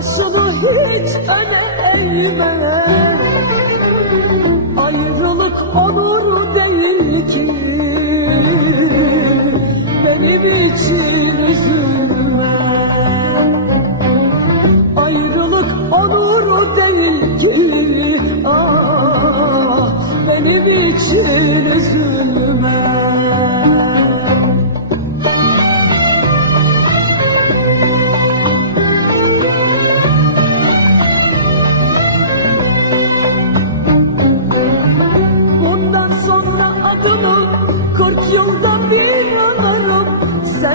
Başını hiç öne eğme. Ayrılık onur değil ki? Benim için üzülme. Ayrılık onur değil ki? Ah benim için üzülme.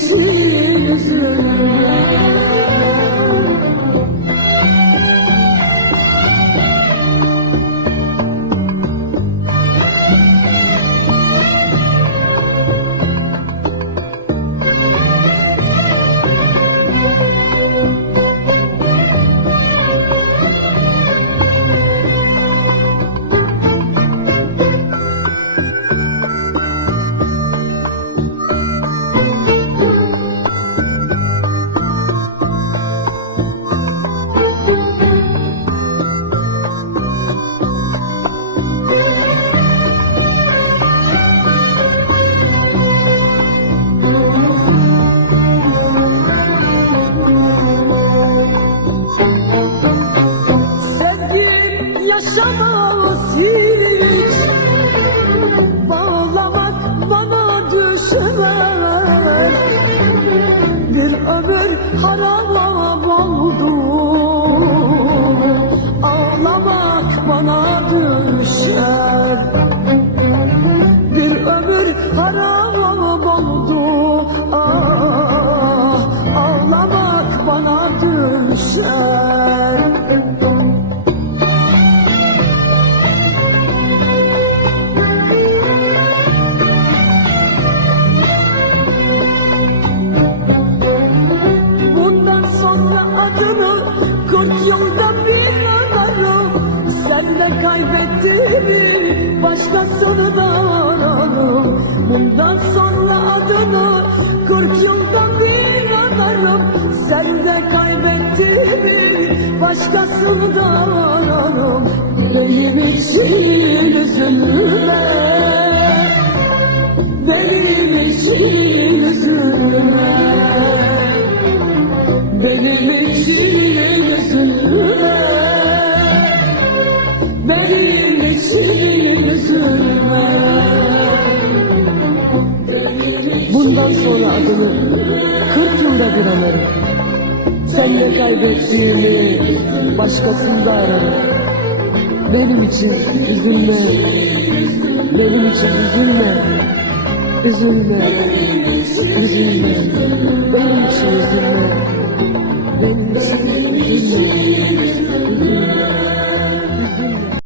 Benim yaşamaz hiç Bağlamak bana düşmez. Bir ömür haram oldu. Ağlamak bana düşer. Bir ömür haram oldu. Ah ağlamak bana düşer kaybettiğimi başkasını da ararım Bundan sonra adını kırk yılda bir anarım Sen de kaybettiğimi başkasını da ararım Benim için üzülme. Benim için üzülme. Benim için Bundan sonra adını kırk yılda bir anarım. Senle kaybettiğimi başkasında ararım. Benim için üzülme. Benim için üzülme. Üzülme. Üzülme